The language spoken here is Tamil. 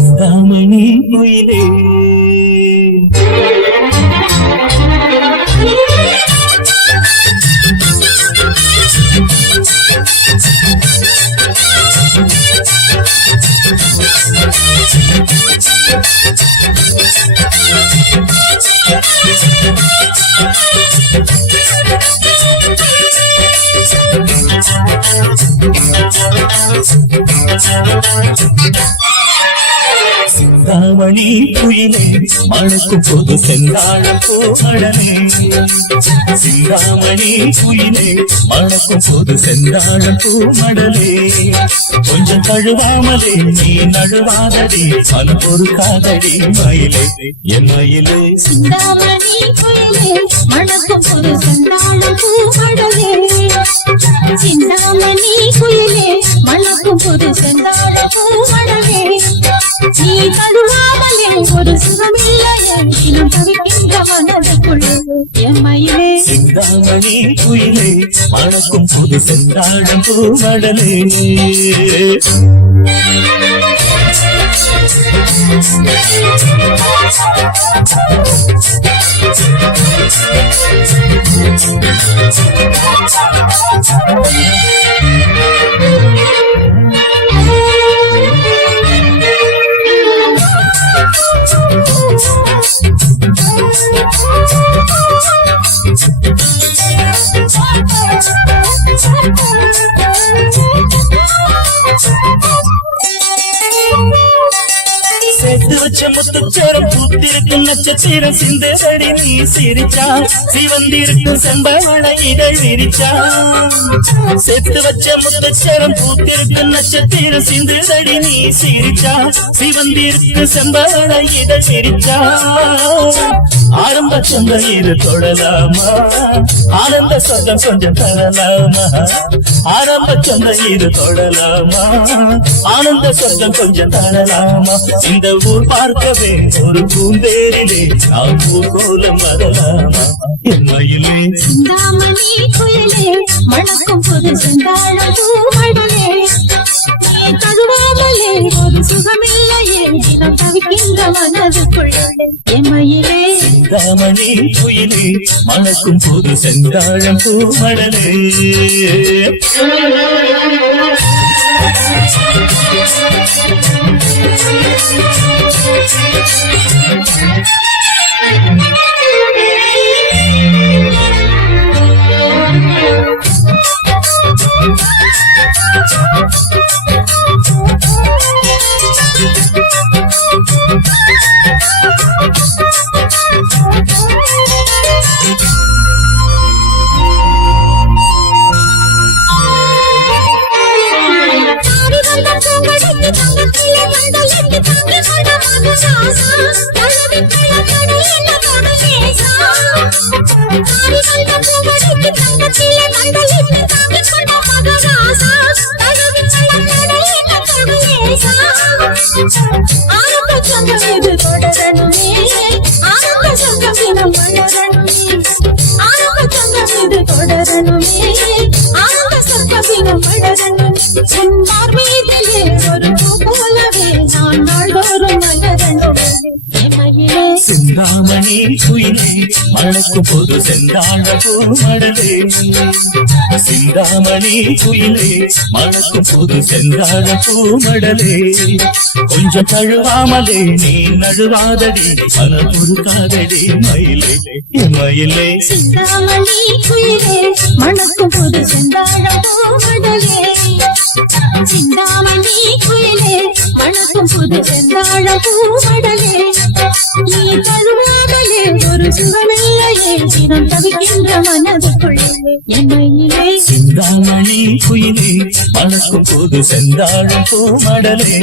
சிந்தாமணி குயிலே சிந்தாமணி குயிலே மணக்கும் பொது செந்தாழம் பூமடலே சிந்தாமணி குயிலே மணக்கும் பொது செந்தாழம் பூமடலே கொஞ்சம் தழுவாமலே நீ நழுவாதடி மனம் பொறுக்காதடி மயிலே என் மயிலே சிந்தாமணி குயிலே மணக்கும் பொது செந்தாழம் பூமடலே சிந்தாமணி குயிலே மணக்கும் பொது செந்தாழம் பூமடலே நீ தழுவாமலே ஒரு சுகமில்லையே இன்னும் தவிக்கின்ற மனதுக்குள்ளே என் மயிலே சிந்தாமணி குயிலே மணக்கும் பொது செந்தாழம் பூமடலே சேர்த்து வச்ச முத்துச்சேரம் பூத்திருக்கும் நட்சத்திரம் சிந்தடி நீ சிரிச்சா சிவந்திருக்கும் செம்பவள இதழ் விரிச்சா சேர்த்து வச்ச முத்துச்சேரம் பூத்திருக்கும் நட்சத்திரம் சிந்தடி நீ சிரிச்சா சிவந்திருக்கும் செம்பவள இதழ் விரிச்சா ஆரம்ப சொந்த இரு தொடலாமா ஆனந்த சொந்தம் கொஞ்சம் தரலாமா ஆரம்ப சொந்த இரு தொடலாமா ஆனந்த சொந்தம் கொஞ்சம் தரலாமா இந்த ஊர் பார்க்கவே ஒரு பூந்தேரிலே நாம் ஊர்கோலம் வரலாமா என் மயிலே சிந்தாமணி குயிலே மணக்கும் பொது செந்தாழம் பூமடலே நீ தழுவாமலே ஒரு சுகமில்லையே தினம் தவிக்கின்ற மனதுக்குள்ளே என் மயிலே சிந்தாமணி குயிலே மணக்கும் பொது செந்தாழம் பூமடலே ஆரம்ப சொந்தம் இது தொடரணுமே ஆரம்ப சொந்தம் தினம் வளரணுமே ஆரம்ப சொந்தம் இது தொடரணுமே ஆரம்ப சொந்தம் தினம் வளரணுமே சென்றார் மீதிலே ஒரு பூ போலவே நான் நாள்தோறும் மலரணுமே சிந்தாமணி குயிலே மணக்கும் பொது செந்தாழ பூமடலே சிந்தாமணி குயிலே மணக்கும் பொது செந்தாழ பூமடலே கொஞ்சம் தழுவாமலே நீ நழுவாதடி மனம் பொறுக்காதடி மயிலே மயிலே சிந்தாமணி குயிலே மணக்கும் பொது செந்தாழம் பூமடலே சிந்தாமணி குயிலே மணக்கும் பொது செந்தாழம் பூமடலே நீ தழுவாமலே ஒரு சுகமில்லையே தினம் தவிக்கின்ற மனதுக்குள்ளே என் மயிலே சிந்தாமணி குயிலே மணக்கும் பொது செந்தாழம் பூமடலே